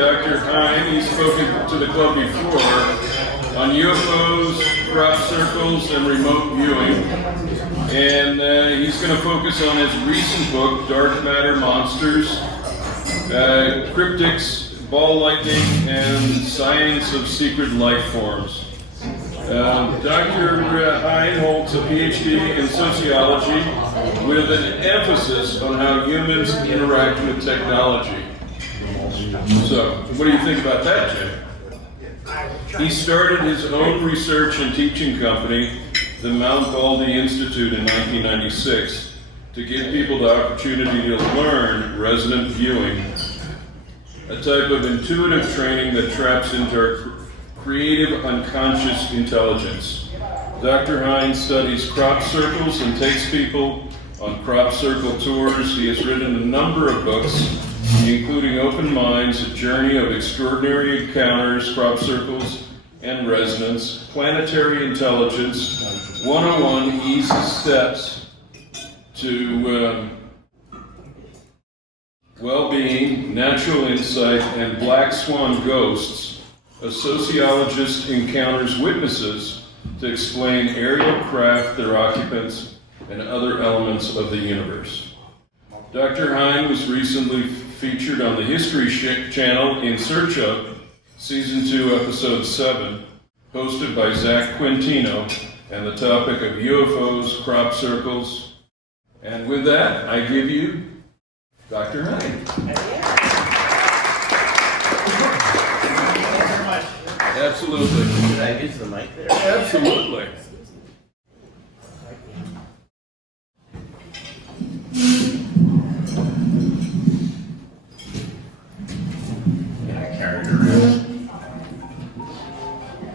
Dr. Hine. He's spoken to the club before on UFOs, crop circles, and remote viewing. And he's going to focus on his recent book, Dark Matter Monsters, Cryptids, Ball Lightning, and Science of Secret Life Forms. Dr. Hine holds a PhD in sociology with an emphasis on how humans interact with technology. So, what do you think about that, Jim? He started his own research and teaching company, the Mount Baldy Institute, in 1996 to give people the opportunity to learn resonant viewing, a type of intuitive training that taps into our creative unconscious intelligence. Dr. Hine studies crop circles and takes people on crop circle tours. He has written a number of books, including Open Minds, A Journey of Extraordinary Encounters, Crop Circles, and Resonance, Planetary Intelligence, 101 Easy Steps to Well-Being, Natural Insight, and Black Swan Ghosts. A sociologist encounters witnesses to explain aerial craft, their occupants, and other elements of the universe. Dr. Hine was recently featured on the History Channel in Search Of, Season 2, Episode 7, hosted by Zach Quintino, and the topic of UFOs, crop circles. And with that, I give you Dr. Hine. Absolutely. Did I use the mic there? Absolutely.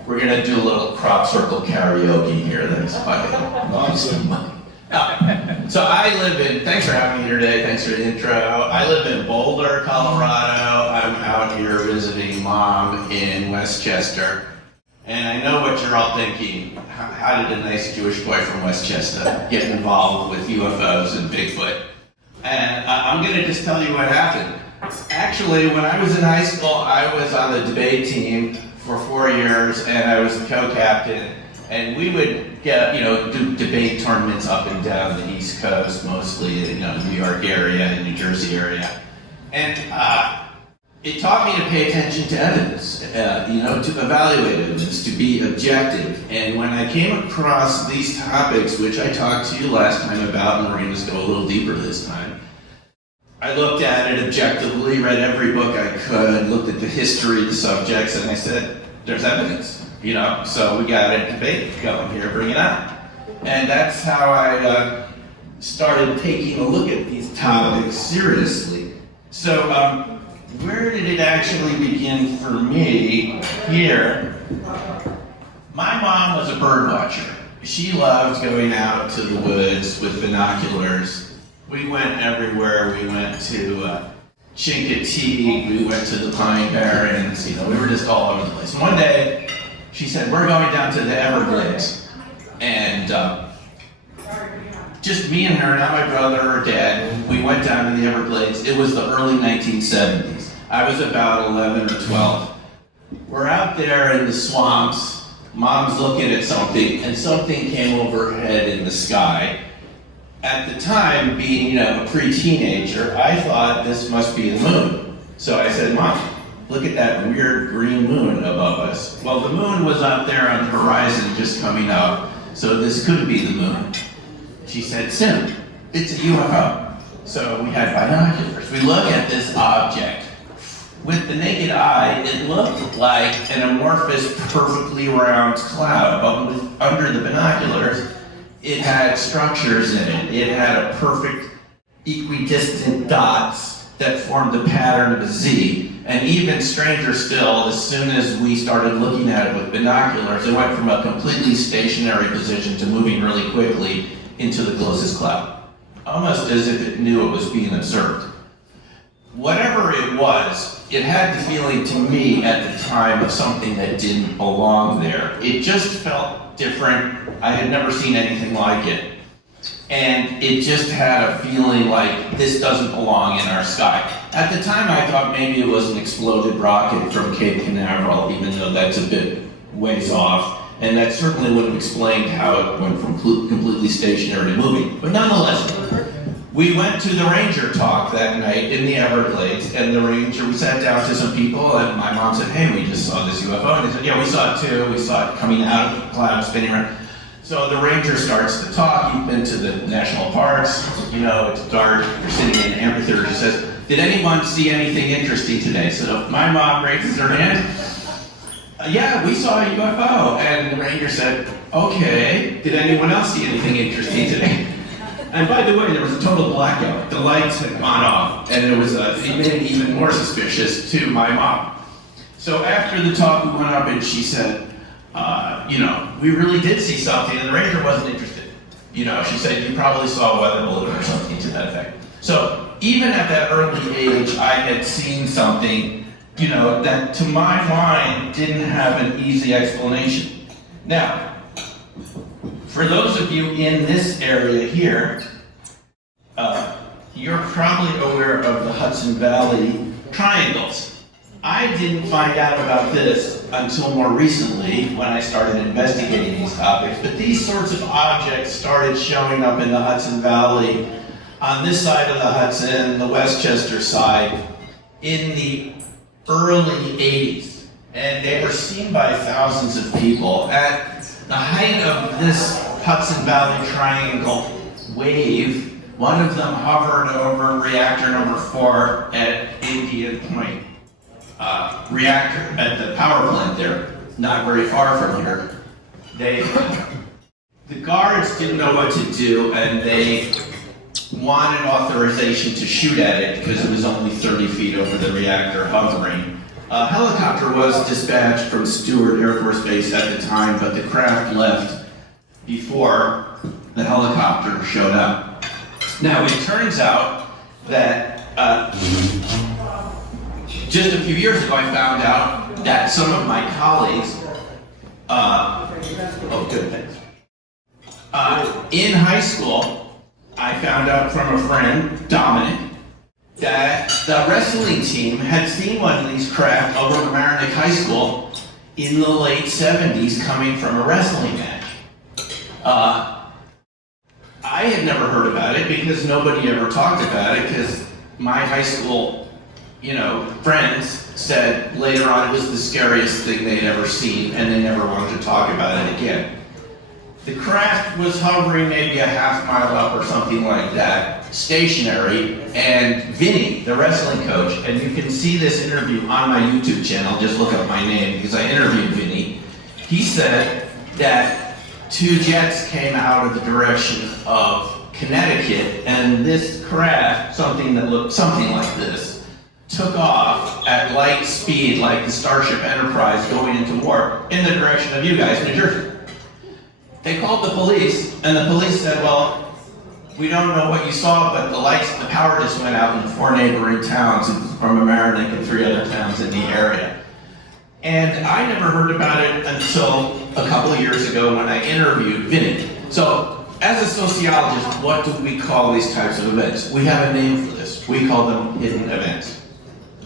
We're going to do a little crop circle karaoke here. That's funny. Awesome. So I live in, thanks for having me here today. Thanks for the intro. I live in Boulder, Colorado. I'm out here visiting Mom in Westchester. And I know what you're all thinking. How did a nice Jewish boy from Westchester get involved with UFOs and Bigfoot? And I'm going to just tell you what happened. Actually, when I was in high school, I was on the debate team for 4 years, and I was the co-captain. And we would get, do debate tournaments up and down the East Coast, mostly, New York area and New Jersey area. And it taught me to pay attention to evidence, to evaluate evidence, to be objective. And when I came across these topics, which I talked to you last time about, and we're going to just go a little deeper this time, I looked at it objectively, read every book I could, looked at the history of the subjects, and I said, there's evidence. So we got a debate going here, bring it on. And that's how I started taking a look at these topics seriously. So where did it actually begin for me? Here. My mom was a bird watcher. She loved going out to the woods with binoculars. We went everywhere. We went to Chincoteague, we went to the Pine Barrens, we were just all over the place. And one day, she said, we're going down to the Everglades. And just me and her, not my brother or dad, we went down to the Everglades. It was the early 1970s. I was about 11 or 12. We're out there in the swamps. Mom's looking at something, and something came overhead in the sky. At the time, being a pre-teenager, I thought this must be the moon. So I said, Mom, look at that weird green moon above us. Well, the moon was up there on the horizon just coming up, so this couldn't be the moon. She said, Sim, it's a UFO. So we had binoculars. We look at this object. With the naked eye, it looked like an amorphous, perfectly round cloud, but under the binoculars, it had structures in it. It had a perfect equidistant dots that formed the pattern of a Z. And even stranger still, as soon as we started looking at it with binoculars, it went from a completely stationary position to moving really quickly into the closest cloud, almost as if it knew it was being observed. Whatever it was, it had the feeling to me at the time of something that didn't belong there. It just felt different. I had never seen anything like it. And it just had a feeling like this doesn't belong in our sky. At the time, I thought maybe it was an exploded rocket from Cape Canaveral, even though that's a bit ways off. And that certainly would have explained how it went from completely stationary to moving. But nonetheless, we went to the ranger talk that night in the Everglades, and the ranger, we sat down to some people, and my mom said, hey, we just saw this UFO. And they said, yeah, we saw it too. We saw it coming out of the cloud, spinning around. So the ranger starts to talk. You've been to the national parks. You know, it's dark. You're sitting in an amphitheater. She says, did anyone see anything interesting today? So my mom raises her hand. Yeah, we saw a UFO. And the ranger said, okay, did anyone else see anything interesting today? And by the way, there was a total blackout. The lights had gone off, and it made it even more suspicious to my mom. So after the talk, we went up and she said, you know, we really did see something, and the ranger wasn't interested. You know, she said, you probably saw a weather balloon or something to that effect. So even at that early age, I had seen something, you know, that to my mind didn't have an easy explanation. Now, for those of you in this area here, you're probably aware of the Hudson Valley triangles. I didn't find out about this until more recently when I started investigating these topics, but these sorts of objects started showing up in the Hudson Valley, on this side of the Hudson, the Westchester side, in the early 80s. And they were seen by thousands of people. At the height of this Hudson Valley triangle wave, one of them hovered over reactor number 4 at Indian Point. Reactor at the power plant there, not very far from here. The guards didn't know what to do, and they wanted authorization to shoot at it because it was only 30 feet over the reactor hovering. A helicopter was dispatched from Stewart Air Force Base at the time, but the craft left before the helicopter showed up. Now, it turns out that just a few years ago, I found out that some of my colleagues, in high school, I found out from a friend, Dominic, that the wrestling team had seen one of these craft over Mamaroneck High School in the late 70s coming from a wrestling match. I had never heard about it because nobody ever talked about it because my high school, you know, friends said later on it was the scariest thing they'd ever seen and they never wanted to talk about it again. The craft was hovering maybe a half mile up or something like that, stationary, and Vinny, the wrestling coach, and you can see this interview on my YouTube channel, just look up my name because I interviewed Vinny. He said that 2 jets came out of the direction of Connecticut, and this craft, something that looked something like this, took off at light speed like the Starship Enterprise going into war in the direction of you guys, New Jersey. They called the police, and the police said, well, we don't know what you saw, but the power just went out in 4 neighboring towns from Mamaroneck and 3 other towns in the area. And I never heard about it until a couple of years ago when I interviewed Vinny. So, as a sociologist, what do we call these types of events? We have a name for this. We call them hidden events.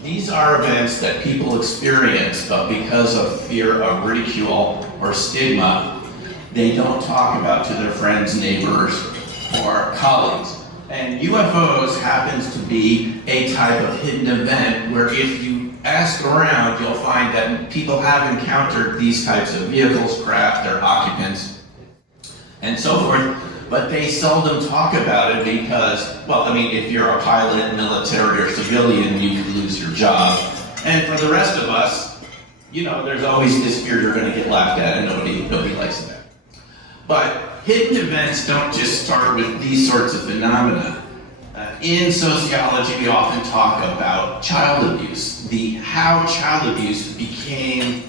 These are events that people experience, but because of fear of ridicule or stigma, they don't talk about to their friends, neighbors, or colleagues. And UFOs happens to be a type of hidden event where if you ask around, you'll find that people have encountered these types of vehicles, craft, their occupants, and so forth, but they seldom talk about it because, well, I mean, if you're a pilot, military, or civilian, you could lose your job. And for the rest of us, you know, there's always this fear you're going to get laughed at and nobody likes that. But hidden events don't just start with these sorts of phenomena. In sociology, we often talk about child abuse, how child abuse became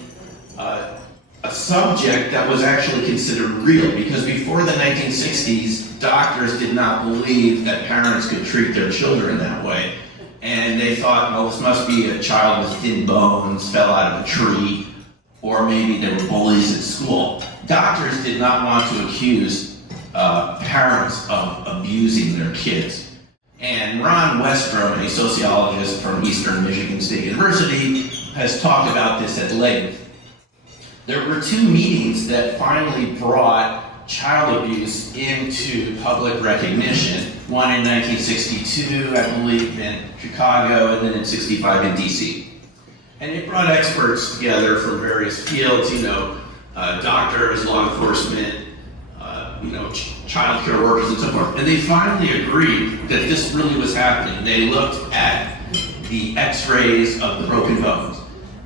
a subject that was actually considered real, because before the 1960s, doctors did not believe that parents could treat their children that way. And they thought, well, this must be a child with thin bones, fell out of a tree, or maybe there were bullies at school. Doctors did not want to accuse parents of abusing their kids. And Ron Westrom, a sociologist from Eastern Michigan State University, has talked about this at length. There were two meetings that finally brought child abuse into public recognition. One in 1962, I believe, in Chicago, and then in 65 in DC. And it brought experts together from various fields, doctors, law enforcement, child care workers and so forth. And they finally agreed that this really was happening. They looked at the x-rays of the broken bones.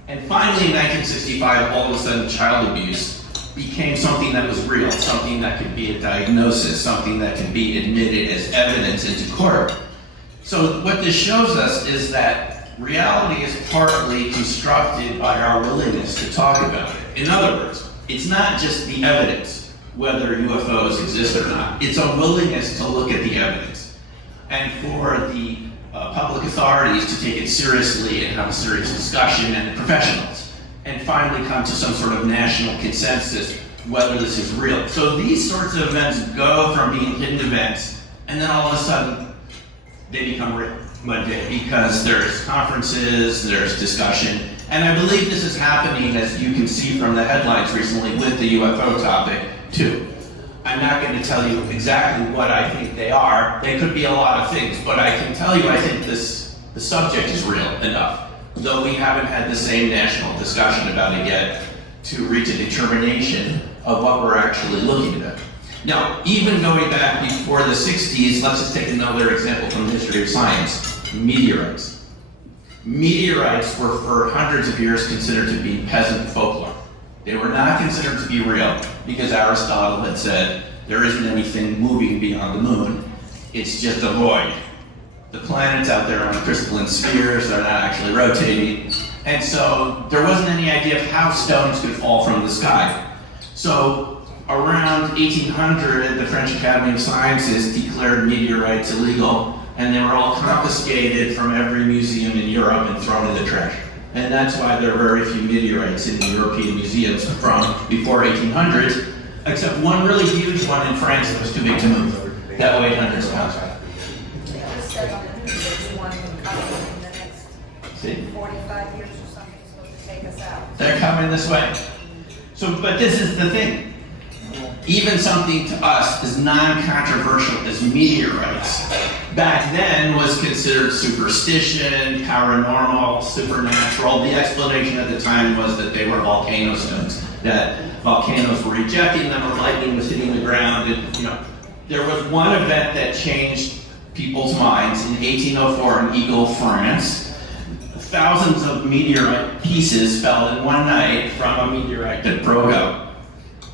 And finally in 1965, all of a sudden child abuse became something that was real, something that could be a diagnosis, something that could be admitted as evidence into court. So what this shows us is that reality is partly constructed by our willingness to talk about it. In other words, it's not just the evidence, whether UFOs exist or not. It's a willingness to look at the evidence. And for the public authorities to take it seriously and have a serious discussion, and the professionals, and finally come to some sort of national consensus whether this is real. So these sorts of events go from being hidden events, and then all of a sudden, they become real one day, because there's conferences, there's discussion, and I believe this is happening, as you can see from the headlines recently, with the UFO topic, too. I'm not going to tell you exactly what I think they are. They could be a lot of things, but I can tell you I think the subject is real enough, though we haven't had the same national discussion about it yet to reach a determination of what we're actually looking at. Now, even going back before the 60s, let's just take another example from the history of science, meteorites. Meteorites were for hundreds of years considered to be peasant folklore. They were not considered to be real because Aristotle had said there isn't anything moving beyond the moon. It's just a void. The planets out there are on crystalline spheres, they're not actually rotating. And so there wasn't any idea of how stones could fall from the sky. So around 1800, the French Academy of Sciences declared meteorites illegal, and they were all confiscated from every museum in Europe and thrown in the trash. And that's why there are very few meteorites in the European museums from before 1800, except one really huge one in France that was too big to move. That weighed hundreds of pounds. They just said on the news there's one coming in the next 45 years or something supposed to take us out. They're coming this way. So, but this is the thing. Even something to us as non-controversial as meteorites, back then was considered superstition, paranormal, supernatural. The explanation at the time was that they were volcano stones, that volcanoes were ejecting them or lightning was hitting the ground. And, there was one event that changed people's minds in 1804 in Eagle, France. Thousands of meteorite pieces fell in one night from a meteorite that broke up.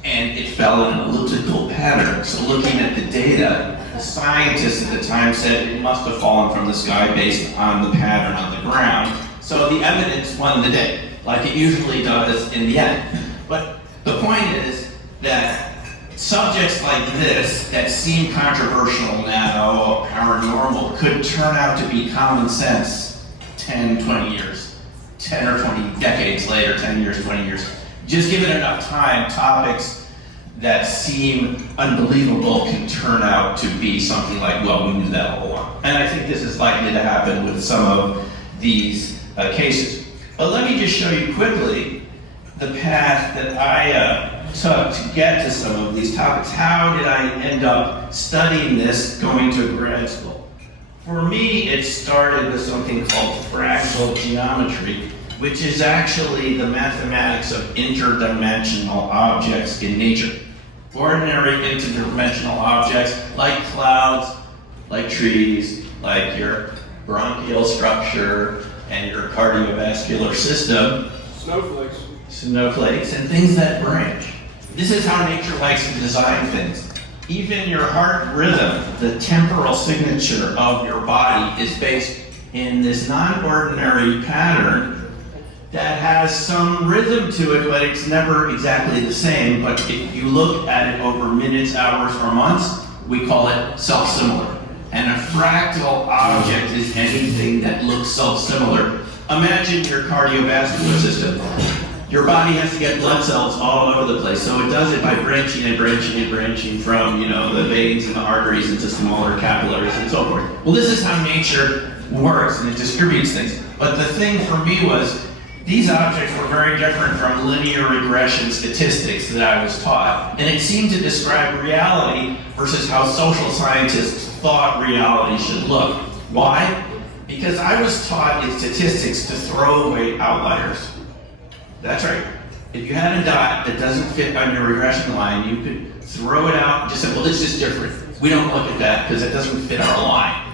And it fell in an elliptical pattern. So looking at the data, the scientists at the time said it must have fallen from the sky based on the pattern on the ground. So the evidence won the day, like it usually does in the end. But the point is that subjects like this that seem controversial now, paranormal, could turn out to be common sense 10, 20 years, 10 or 20 decades later, 10 years, 20 years. Just give it enough time, topics that seem unbelievable can turn out to be something like, well, we knew that all along. And I think this is likely to happen with some of these cases. But let me just show you quickly the path that I took to get to some of these topics. How did I end up studying this going to grad school? For me, it started with something called fractal geometry, which is actually the mathematics of interdimensional objects in nature. Ordinary interdimensional objects like clouds, like trees, like your bronchial structure and your cardiovascular system. Snowflakes and things that branch. This is how nature likes to design things. Even your heart rhythm, the temporal signature of your body, is based in this non-ordinary pattern that has some rhythm to it, but it's never exactly the same. But if you look at it over minutes, hours, or months, we call it self-similar. And a fractal object is anything that looks self-similar. Imagine your cardiovascular system. your body has to get blood cells all over the place. So it does it by branching and branching and branching from, the veins and the arteries into smaller capillaries and so forth. Well, this is how nature works, and it distributes things. But the thing for me was, these objects were very different from linear regression statistics that I was taught. And it seemed to describe reality versus how social scientists thought reality should look. Why? Because I was taught in statistics to throw away outliers. That's right. If you had a dot that doesn't fit on your regression line, you could throw it out and just say, well, this is different. We don't look at that because it doesn't fit our line.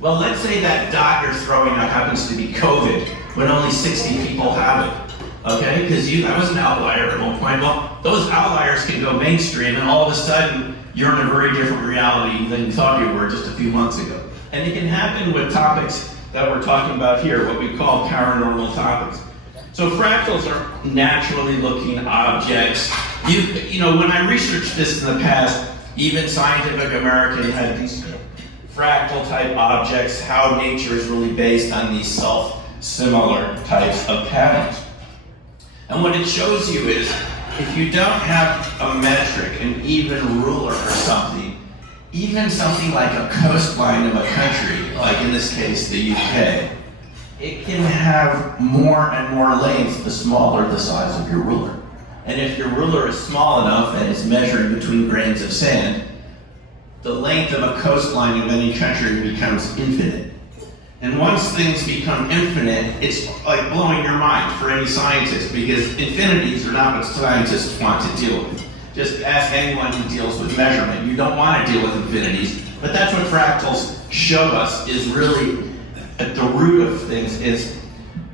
Well, let's say that dot you're throwing out happens to be COVID, when only 60 people have it. Okay? Because I was an outlier at one point. Well, those outliers can go mainstream, and all of a sudden, you're in a very different reality than you thought you were just a few months ago. And it can happen with topics that we're talking about here, what we call paranormal topics. So fractals are naturally looking objects. When I researched this in the past, even Scientific American had these fractal type objects, how nature is really based on these self-similar types of patterns. And what it shows you is, if you don't have a metric, an even ruler or something, even something like a coastline of a country, like in this case the UK, it can have more and more length the smaller the size of your ruler. And if your ruler is small enough and it's measuring between grains of sand, the length of a coastline of any country becomes infinite. And once things become infinite, it's like blowing your mind for any scientist, because infinities are not what scientists want to deal with. Just ask anyone who deals with measurement. You don't want to deal with infinities, but that's what fractals show us is really at the root of things, is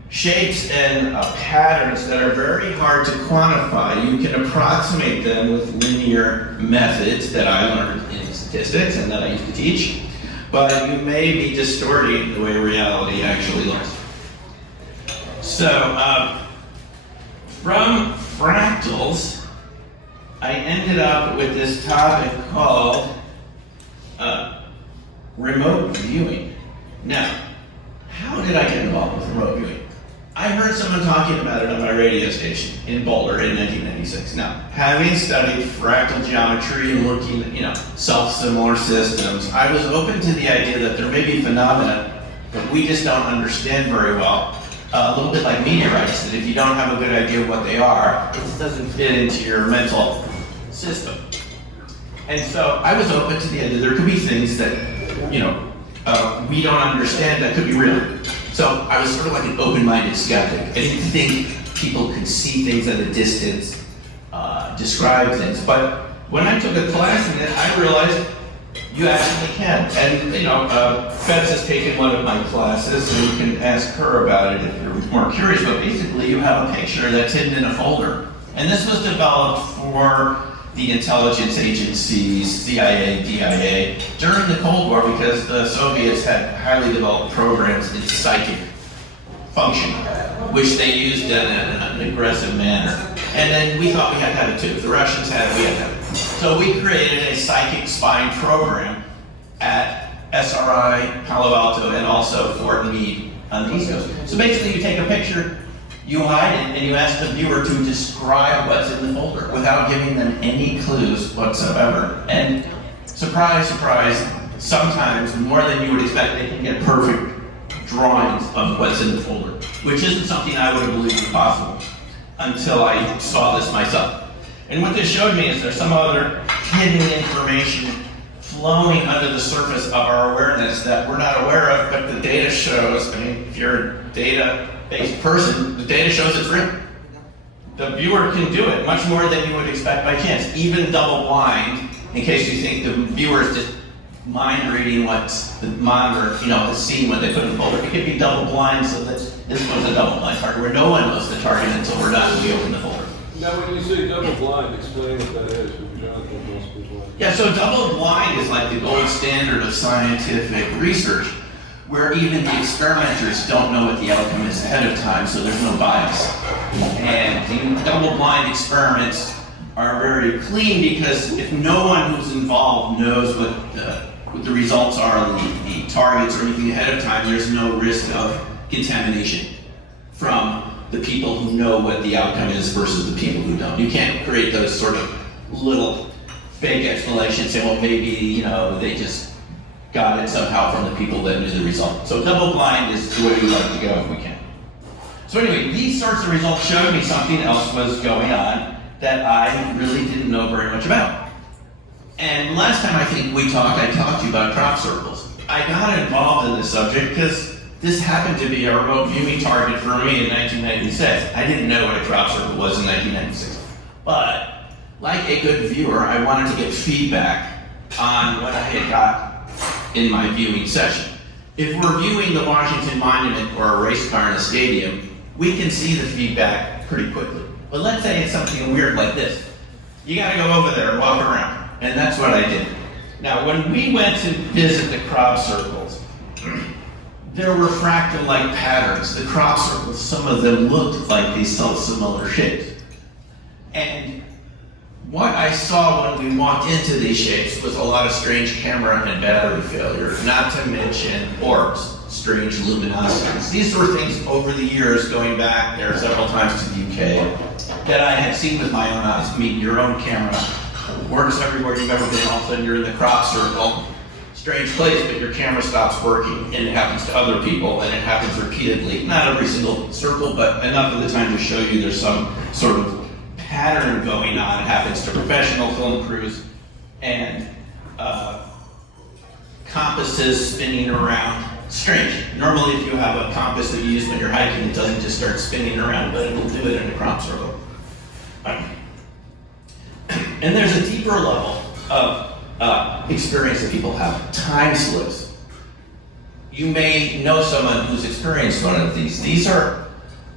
shapes and patterns that are very hard to quantify. You can approximate them with linear methods that I learned in statistics and that I used to teach, but you may be distorting the way reality actually looks. So, from fractals, I ended up with this topic called remote viewing. Now, how did I get involved with remote viewing? I heard someone talking about it on my radio station in Boulder in 1996. Now, having studied fractal geometry and looking at, self-similar systems, I was open to the idea that there may be phenomena that we just don't understand very well. A little bit like meteorites, that if you don't have a good idea of what they are, it doesn't fit into your mental system. And so I was open to the idea there could be things that, we don't understand that could be real. So I was sort of like an open-minded skeptic. I didn't think people could see things at a distance, describe things. But when I took a class in it, I realized you actually can. And Fetz has taken one of my classes, so you can ask her about it if you're more curious. But basically, you have a picture that's hidden in a folder. And this was developed for the intelligence agencies, CIA, DIA, during the Cold War, because the Soviets had highly developed programs in psychic function, which they used in an aggressive manner. And then we thought we had to have it too. If the Russians had it, we had to have it. So we created a psychic spying program at SRI, Palo Alto, and also Fort Meade on the East Coast. So basically you take a picture, you hide it, and you ask the viewer to describe what's in the folder without giving them any clues whatsoever. And surprise, surprise, sometimes more than you would expect, they can get perfect drawings of what's in the folder, which isn't something I would have believed possible until I saw this myself. And what this showed me is there's some other hidden information flowing under the surface of our awareness that we're not aware of, but the data shows, if you're a data-based person, the data shows it's real. The viewer can do it much more than you would expect by chance, even double blind, in case you think the viewer is just mind reading what the monitor has seen when they put in the folder. It could be double blind, so that this one's a double blind target where no one knows the target until we're done and we open the folder. Now, when you say double blind, explain what that is, because Jonathan most people. Yeah, so double blind is like the gold standard of scientific research, where even the experimenters don't know what the outcome is ahead of time, so there's no bias. And the double blind experiments are very clean because if no one who's involved knows what the results are, the targets or anything ahead of time, there's no risk of contamination from the people who know what the outcome is versus the people who don't. You can't create those sort of little fake explanations saying, well, maybe, they just got it somehow from the people that knew the result. So double blind is the way we like to go if we can. So anyway, these sorts of results showed me something else was going on that I really didn't know very much about. And last time I think we talked, I talked to you about crop circles. I got involved in this subject because this happened to be a remote viewing target for me in 1996. I didn't know what a crop circle was in 1996. But, like a good viewer, I wanted to get feedback on what I had got in my viewing session. If we're viewing the Washington Monument or a race car in a stadium, we can see the feedback pretty quickly. But let's say it's something weird like this. You gotta go over there and walk around. And that's what I did. Now, when we went to visit the crop circles, there were fractal-like patterns. The crop circles, some of them looked like these similar shapes. And what I saw when we walked into these shapes was a lot of strange camera and battery failure, not to mention orbs, strange luminosities. These were things over the years, going back there several times to the UK, that I had seen with my own eyes. Meet your own camera. Works everywhere you've ever been. All of a sudden you're in the crop circle. Strange place, but your camera stops working, and it happens to other people, and it happens repeatedly. Not every single circle, but enough of the time to show you there's some sort of pattern going on. It happens to professional film crews, and compasses spinning around. Strange. Normally if you have a compass that you use when you're hiking, it doesn't just start spinning around, but it will do it in a crop circle. And there's a deeper level of experience that people have. Time slips. You may know someone who's experienced one of these. These are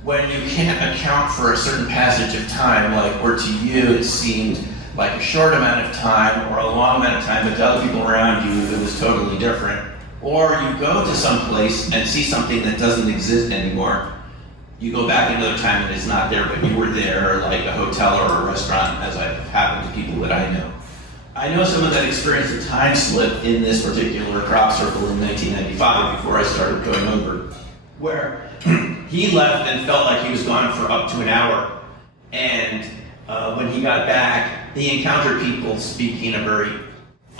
when you can't account for a certain passage of time, like where to you it seemed like a short amount of time or a long amount of time, but to other people around you it was totally different. Or you go to some place and see something that doesn't exist anymore. You go back another time and it's not there, but you were there, like a hotel or a restaurant, as I've happened to people that I know. I know someone that experienced a time slip in this particular crop circle in 1995 before I started going over, where he left and felt like he was gone for up to an hour. And when he got back, he encountered people speaking a very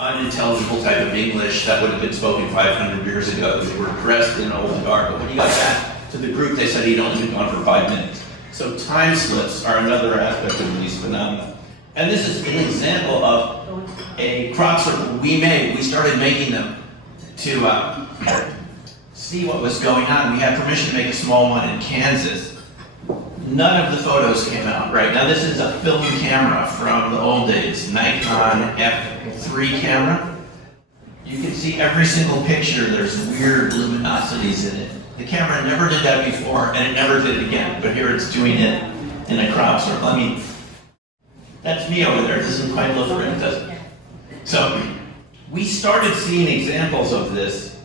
unintelligible type of English that would have been spoken 500 years ago. They were dressed in old garb, but when he got back to the group, they said he'd only been gone for 5 minutes. So time slips are another aspect of these phenomena. And this is an example of a crop circle we made. We started making them to see what was going on. We had permission to make a small one in Kansas. None of the photos came out right. Now this is a film camera from the old days, Nikon F3 camera. You can see every single picture, there's weird luminosities in it. The camera never did that before, and it never did it again, but here it's doing it in a crop circle. I mean, that's me over there. It doesn't quite look right, does it? So, we started seeing examples of this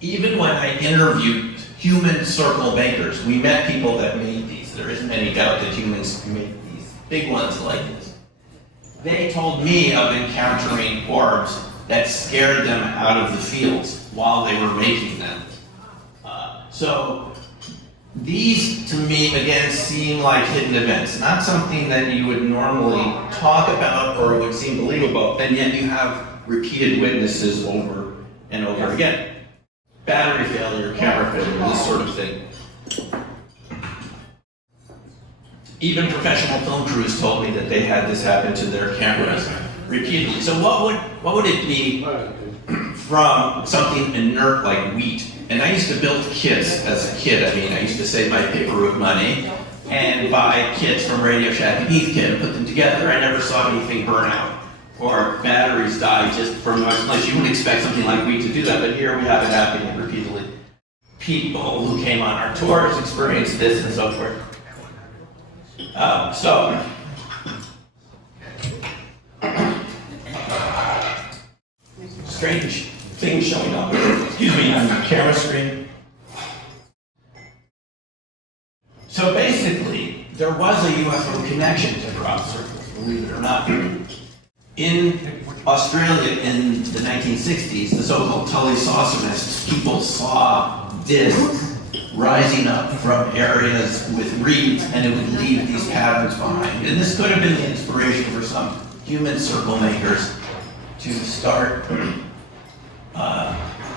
even when I interviewed human circle makers. We met people that made these. There isn't any doubt that humans make these big ones like this. They told me of encountering orbs that scared them out of the fields while they were making them. So these, to me, again, seem like hidden events, not something that you would normally talk about or would seem believable, and yet you have repeated witnesses over and over again. Battery failure, camera failure, this sort of thing. Even professional film crews told me that they had this happen to their cameras repeatedly. So what would it be from something inert like wheat? And I used to build kits as a kid. I mean, I used to save my paper with money and buy kits from Radio Shack and Heathkit and put them together. I never saw anything burn out or batteries die just from noise. Unless you would expect something like wheat to do that, but here we have it happening repeatedly. People who came on our tours experienced this and so forth. Strange things showing up, excuse me, on the camera screen. So basically, there was a UFO connection to crop circles, believe it or not. In Australia in the 1960s, the so-called Tully saucerists, people saw discs rising up from areas with reeds, and it would leave these patterns behind. And this could have been the inspiration for some human circle makers to start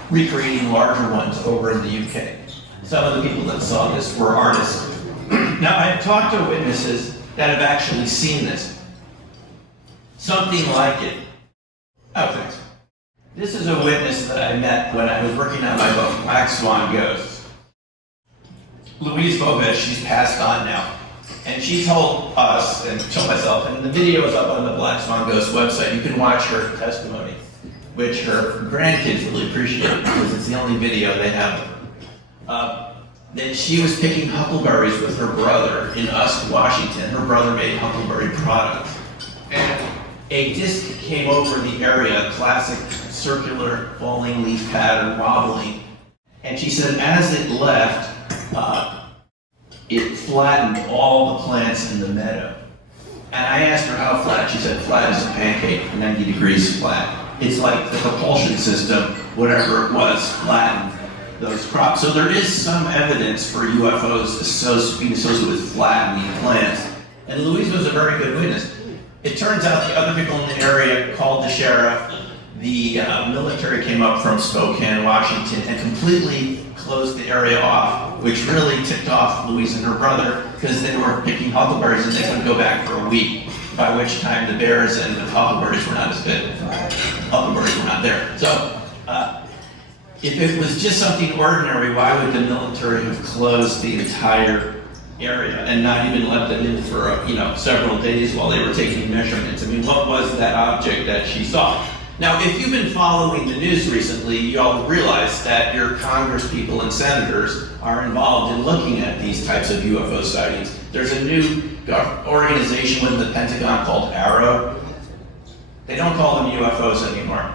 recreating larger ones over in the UK. Some of the people that saw this were artists. Now, I've talked to witnesses that have actually seen this. Something like it. Oh, thanks. This is a witness that I met when I was working on my book, Black Swan Ghosts. Louise Bovet, she's passed on now. And she told us, and told myself, and the video is up on the Black Swan Ghost website. You can watch her testimony, which her grandkids really appreciate because it's the only video they have of her. That she was picking huckleberries with her brother in Usk, Washington. Her brother made huckleberry products. And a disc came over the area, classic circular falling leaf pattern, wobbling. And she said as it left, it flattened all the plants in the meadow. And I asked her how flat. She said flat as a pancake, 90 degrees flat. It's like the propulsion system, whatever it was, flattened those crops. So there is some evidence for UFOs being associated with flattening plants. And Louise was a very good witness. It turns out the other people in the area called the sheriff. The military came up from Spokane, Washington, and completely closed the area off, which really ticked off Louise and her brother because they were picking huckleberries and they couldn't go back for a week, by which time the bears and the huckleberries were not as good. Huckleberries were not there. So, if it was just something ordinary, why would the military have closed the entire area and not even let them in for several days while they were taking measurements? I mean, what was that object that she saw? Now, if you've been following the news recently, y'all realize that your Congress people and senators are involved in looking at these types of UFO sightings. There's a new organization within the Pentagon called AARO. They don't call them UFOs anymore.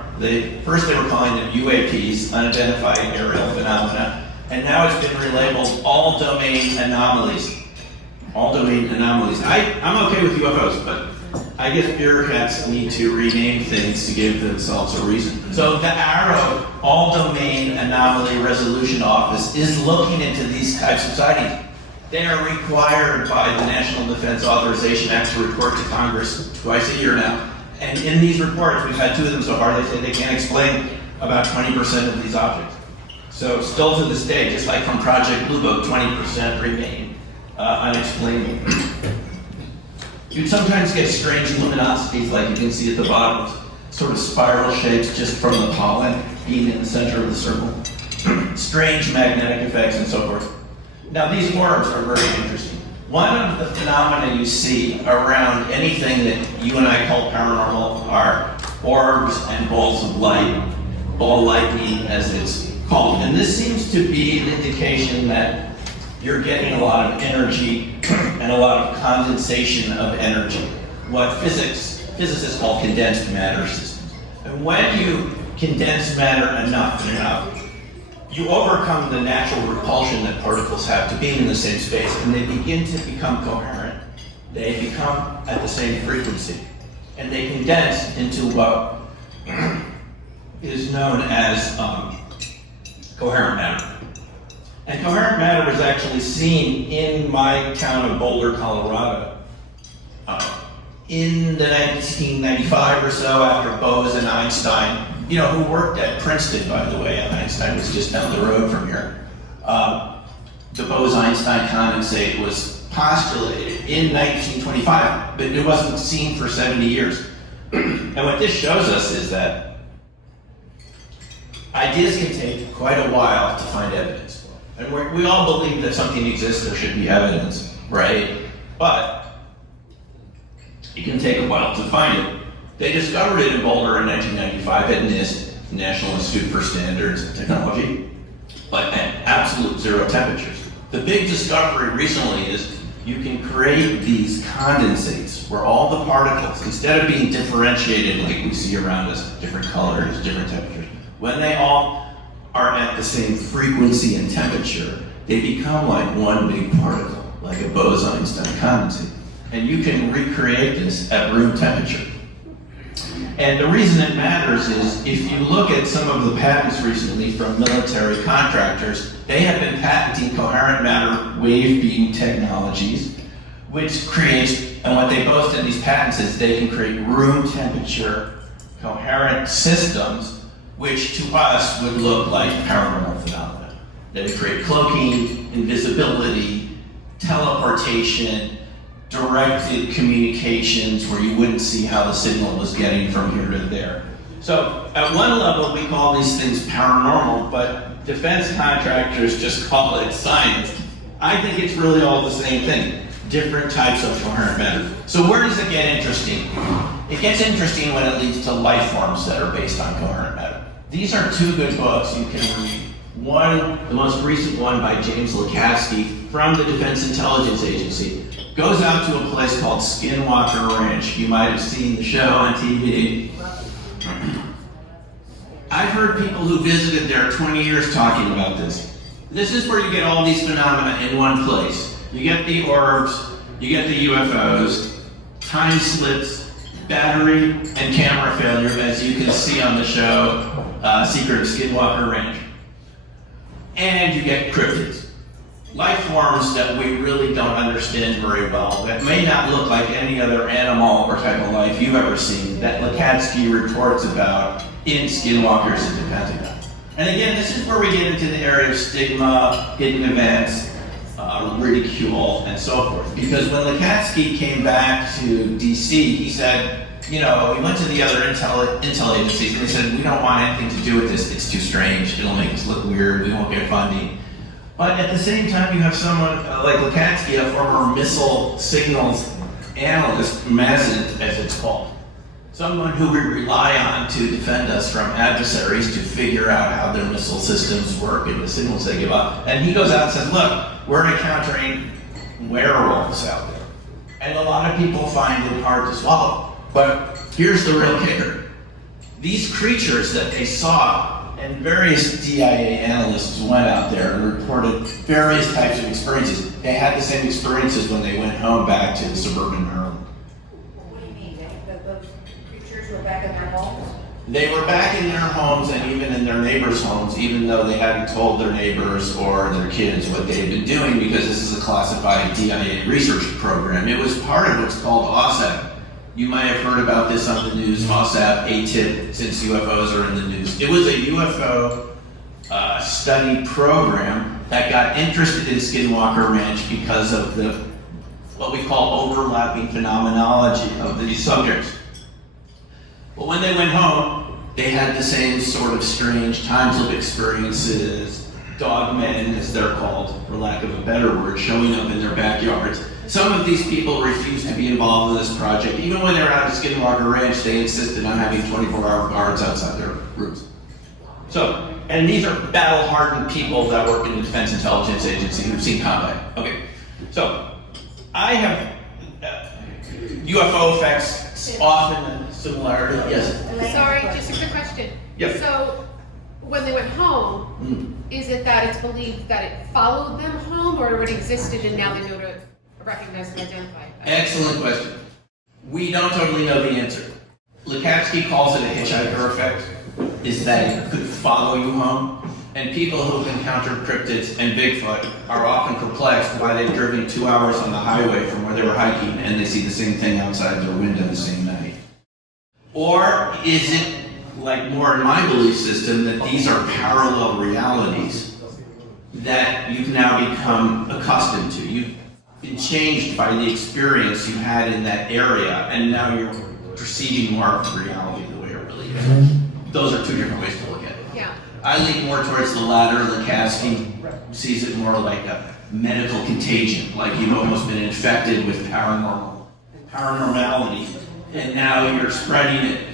First they were calling them UAPs, unidentified aerial phenomena, and now it's been relabeled all domain anomalies. All domain anomalies. I'm okay with UFOs, but I guess bureaucrats need to rename things to give themselves a reason. So the AARO, All Domain Anomaly Resolution Office, is looking into these types of sightings. They are required by the National Defense Authorization Act to report to Congress twice a year now. And in these reports, we've had 2 of them so far, they say they can't explain about 20% of these objects. So still to this day, just like from Project Blue Book, 20% remain unexplainable. You'd sometimes get strange luminosities, like you can see at the bottom, sort of spiral shapes just from the pollen being in the center of the circle. Strange magnetic effects and so forth. Now these orbs are very interesting. One of the phenomena you see around anything that you and I call paranormal are orbs and balls of light, ball lightning as it's called. And this seems to be an indication that you're getting a lot of energy and a lot of condensation of energy. What physicists call condensed matter systems. And when you condense matter enough and enough, you overcome the natural repulsion that particles have to being in the same space, and they begin to become coherent. They become at the same frequency, and they condense into what is known as coherent matter. And coherent matter was actually seen in my town of Boulder, Colorado, in the 1995 or so, after Bose and Einstein, who worked at Princeton, by the way. Einstein was just down the road from here. The Bose-Einstein condensate was postulated in 1925, but it wasn't seen for 70 years. And what this shows us is that ideas can take quite a while to find evidence. And we all believe that something exists, there should be evidence, right? But it can take a while to find it. They discovered it in Boulder in 1995 at NIST, National Institute for Standards and Technology, but at absolute zero temperatures. The big discovery recently is you can create these condensates where all the particles, instead of being differentiated like we see around us, different colors, different temperatures, when they all are at the same frequency and temperature, they become like one big particle, like a Bose-Einstein condensate. And you can recreate this at room temperature. And the reason it matters is if you look at some of the patents recently from military contractors, they have been patenting coherent matter wave beam technologies, which creates, and what they boast in these patents is they can create room temperature coherent systems, which to us would look like paranormal phenomena. They would create cloaking, invisibility, teleportation, directed communications where you wouldn't see how the signal was getting from here to there. So at one level we call these things paranormal, but defense contractors just call it science. I think it's really all the same thing, different types of coherent matter. So where does it get interesting? It gets interesting when it leads to life forms that are based on coherent matter. These are two good books you can read. One, the most recent one by James Lukatsky from the Defense Intelligence Agency, goes out to a place called Skinwalker Ranch. You might have seen the show on TV. I've heard people who visited there 20 years talking about this. This is where you get all these phenomena in one place. You get the orbs, you get the UFOs, time slips, battery, and camera failure, as you can see on the show, Secret of Skinwalker Ranch. And you get cryptids. Life forms that we really don't understand very well, that may not look like any other animal or type of life you've ever seen, that Lukatsky reports about in Skinwalkers at the Pentagon. And again, this is where we get into the area of stigma, hidden events, ridicule, and so forth. Because when Lukatsky came back to DC, he said, you know, we went to the other intel agencies and they said, we don't want anything to do with this, it's too strange, it'll make us look weird, we won't get funding. But at the same time, you have someone like Lukatsky, a former missile signals analyst, MASINT as it's called. Someone who we rely on to defend us from adversaries to figure out how their missile systems work and the signals they give up. And he goes out and says, look, we're encountering werewolves out there. And a lot of people find it hard to swallow. But here's the real kicker. These creatures that they saw, and various DIA analysts went out there and reported various types of experiences. They had the same experiences when they went home back to suburban Maryland. What do you mean? Those creatures were back in their homes? They were back in their homes and even in their neighbors' homes, even though they hadn't told their neighbors or their kids what they had been doing, because this is a classified DIA research program. It was part of what's called OSAP. You might have heard about this on the news, OSAP, ATIP, since UFOs are in the news. It was a UFO study program that got interested in Skinwalker Ranch because of the what we call overlapping phenomenology of these subjects. But when they went home, they had the same sort of strange time-slip experiences, dogmen, as they're called, for lack of a better word, showing up in their backyards. Some of these people refused to be involved in this project. Even when they were out at Skinwalker Ranch, they insisted on having 24-hour guards outside their rooms. So, and these are battle-hardened people that work in the Defense Intelligence Agency who've seen combat. Okay, so I have UFO effects often similarity. Yes. Sorry, just a quick question. Yep. So, when they went home, is it that it's believed that it followed them home, or it already existed and now they know to recognize and identify it? Excellent question. We don't totally know the answer. Lukatsky calls it a hitchhiker effect, is that it could follow you home. And people who've encountered cryptids and Bigfoot are often perplexed why they've driven 2 hours on the highway from where they were hiking and they see the same thing outside their window the same night. Or is it, like more in my belief system, that these are parallel realities that you've now become accustomed to? You've been changed by the experience you had in that area, and now you're perceiving more of reality the way it really is. Those are two different ways to look at it. Yeah. I lean more towards the latter. Lukatsky sees it more like a medical contagion, like you've almost been infected with paranormality, and now you're spreading it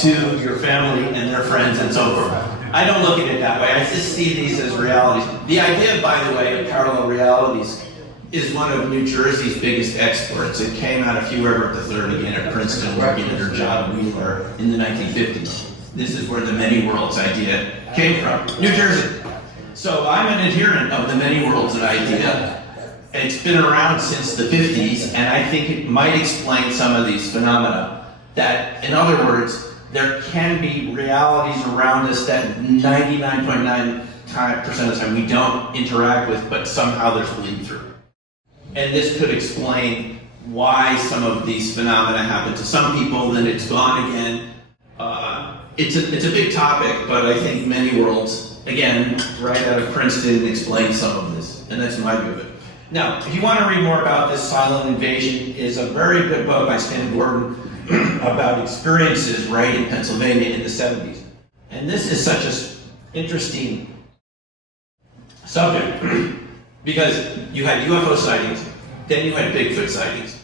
to your family and their friends and so forth. I don't look at it that way. I just see these as realities. The idea, by the way, of parallel realities is one of New Jersey's biggest exports. It came out of Hugh Everett III again at Princeton, working under John Wheeler in the 1950s. This is where the many worlds idea came from, New Jersey. So I'm an adherent of the many worlds idea. It's been around since the 50s, and I think it might explain some of these phenomena. That, in other words, there can be realities around us that 99.9% of the time we don't interact with, but somehow there's bleed through. And this could explain why some of these phenomena happen to some people, then it's gone again. It's a big topic, but I think many worlds, again, right out of Princeton, explain some of this, and that's my view of it. Now, if you want to read more about this, Silent Invasion is a very good book by Stan Gordon about experiences right in Pennsylvania in the 70s. And this is such an interesting subject because you had UFO sightings, then you had Bigfoot sightings.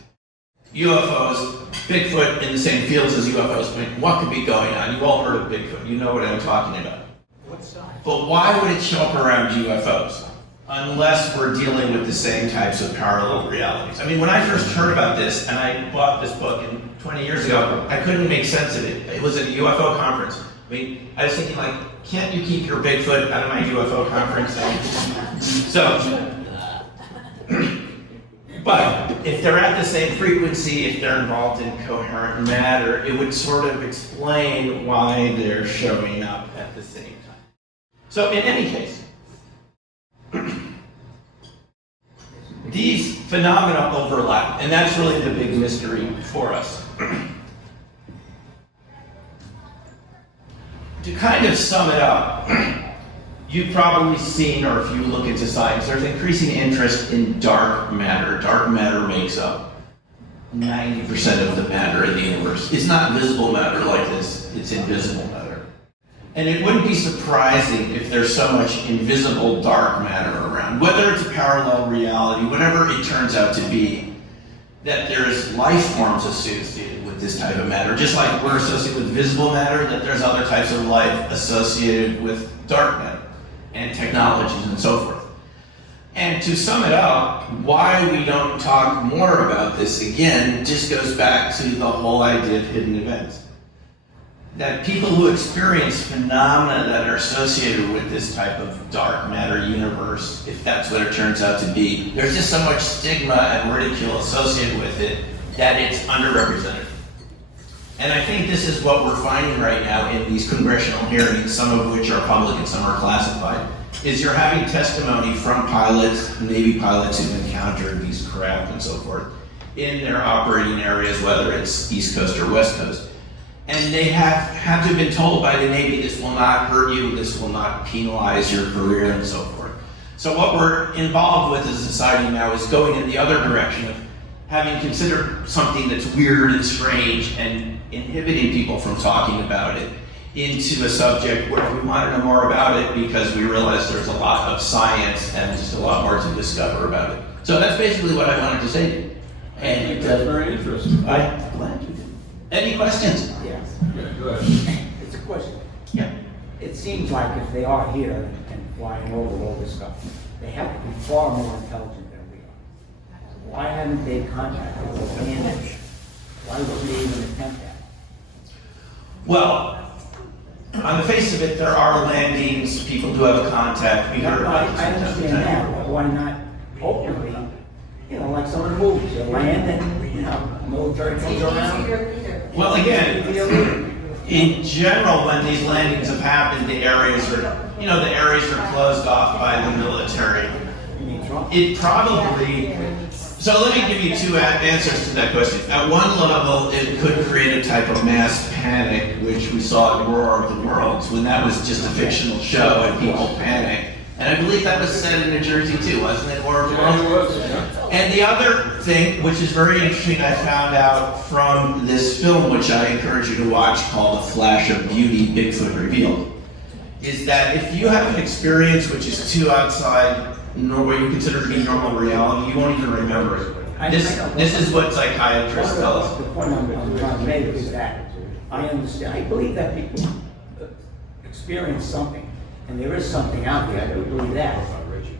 UFOs, Bigfoot in the same fields as UFOs. I mean, what could be going on? You've all heard of Bigfoot. You know what I'm talking about. What size? But why would it show up around UFOs? Unless we're dealing with the same types of parallel realities. I mean, when I first heard about this, and I bought this book 20 years ago, I couldn't make sense of it. It was at a UFO conference. I mean, I was thinking like, can't you keep your Bigfoot out of my UFO conference? So, but if they're at the same frequency, if they're involved in coherent matter, it would sort of explain why they're showing up at the same time. So in any case, these phenomena overlap, and that's really the big mystery for us. To kind of sum it up, you've probably seen, or if you look into science, there's increasing interest in dark matter. Dark matter makes up 90% of the matter in the universe. It's not visible matter like this, it's invisible matter. And it wouldn't be surprising if there's so much invisible dark matter around, whether it's a parallel reality, whatever it turns out to be, that there's life forms associated with this type of matter, just like we're associated with visible matter, that there's other types of life associated with dark matter and technologies and so forth. And to sum it up, why we don't talk more about this again just goes back to the whole idea of hidden events. That people who experience phenomena that are associated with this type of dark matter universe, if that's what it turns out to be, there's just so much stigma and ridicule associated with it that it's underrepresented. And I think this is what we're finding right now in these congressional hearings, some of which are public and some are classified, is you're having testimony from pilots, Navy pilots who've encountered these craft and so forth, in their operating areas, whether it's East Coast or West Coast. And they have to have been told by the Navy, this will not hurt you, this will not penalize your career, and so forth. So what we're involved with as a society now is going in the other direction of having considered something that's weird and strange and inhibiting people from talking about it into a subject where we want to know more about it because we realize there's a lot of science and just a lot more to discover about it. So that's basically what I wanted to say to you. And That's very interesting. I'm glad you did. Any questions? Yes. Okay, go ahead. It's a question. Yeah. It seems like if they are here and flying over all this stuff, they have to be far more intelligent than we are. Why haven't they contacted us? Why would they even attempt that? Well, on the face of it, there are landings, people do have contact. We heard about I understand that, but why not openly, like some of the movies, you land and, military comes around. Well, again, in general, when these landings have happened, the areas are closed off by the military. It probably, so let me give you two answers to that question. At one level, it could create a type of mass panic, which we saw in War of the Worlds, when that was just a fictional show and people panicked. And I believe that was said in New Jersey too, wasn't it, War of the Worlds? Yeah, it was, yeah. And the other thing, which is very interesting, I found out from this film, which I encourage you to watch, called A Flash of Beauty, Bigfoot Revealed, is that if you have an experience which is too outside what you consider to be normal reality, you won't even remember it. This is what psychiatrists tell us. The point I'm trying to make is that I understand, I believe that people experience something, and there is something out there, I do believe that.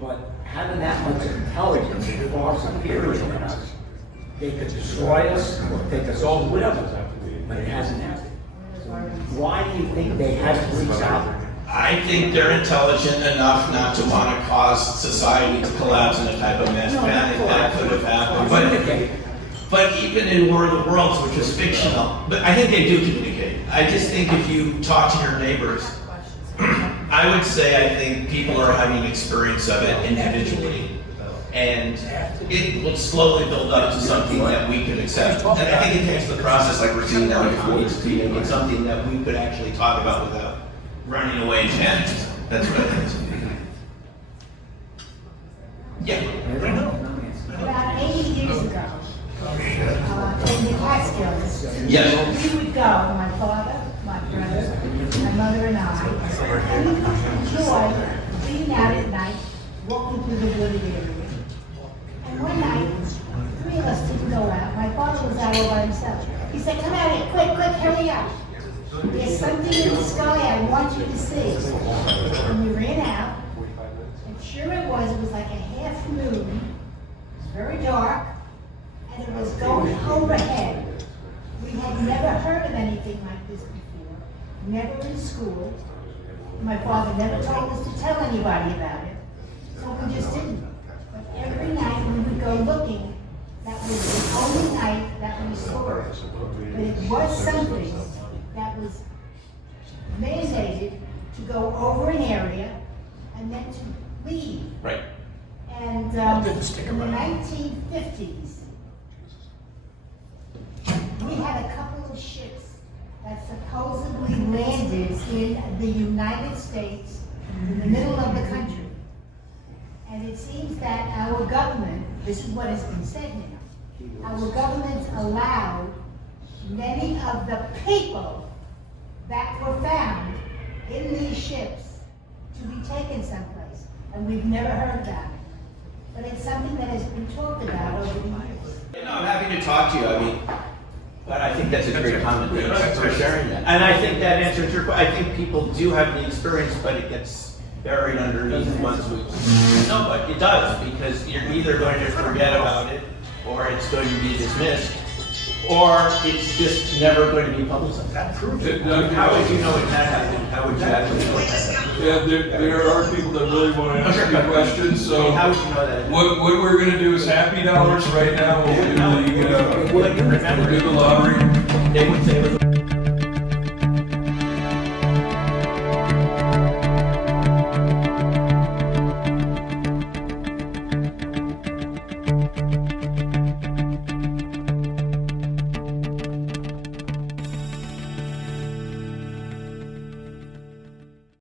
But having that much intelligence is far superior than us. They could destroy us, or take us over, whatever, but it hasn't happened. Why do you think they haven't reached out? I think they're intelligent enough not to want to cause society to collapse in a type of mass panic that could have happened. But even in War of the Worlds, which is fictional, but I think they do communicate. I just think if you talk to your neighbors, I would say I think people are having experience of it individually. And it will slowly build up to something that we can accept. And I think it takes the process like we're seeing now in communities to make it something that we could actually talk about without running away and panicking. That's what I think. Yeah. About 80 years ago, in the Catskills, Yes. we would go, my father, my brother, my mother and I, and we would enjoy being out at night, walking through the wooded area. And one night, 3 of us didn't go out. My father was out all by himself. He said, come out here, quick, quick, hurry up. There's something in the sky I want you to see. And we ran out, and sure it was like a half moon. It was very dark, and it was going overhead. We had never heard of anything like this before, never in school. My father never told us to tell anybody about it, so we just didn't. But every night we would go looking, that was the only night that we saw it. But it was something that was mandated to go over an area and then to leave. Right. And in the 1950s, we had a couple of ships that supposedly landed in the United States in the middle of the country. And it seems that our government, this is what has been said now, our government allowed many of the people that were found in these ships to be taken someplace. And we've never heard about it. But it's something that has been talked about over the years. No, I'm happy to talk to you. I mean, but I think that's a great comment. Thanks for sharing that. And I think that answers your question. I think people do have the experience, but it gets buried underneath once we. No, but it does, because you're either going to forget about it, or it's going to be dismissed, or it's just never going to be publicized. Doug, How would you know it had happened? How would you actually know it had happened? Yeah, there are people that really want to ask you questions, so How would you know that? what we're going to do is happy dollars right now. We'll do the lottery. They would say it was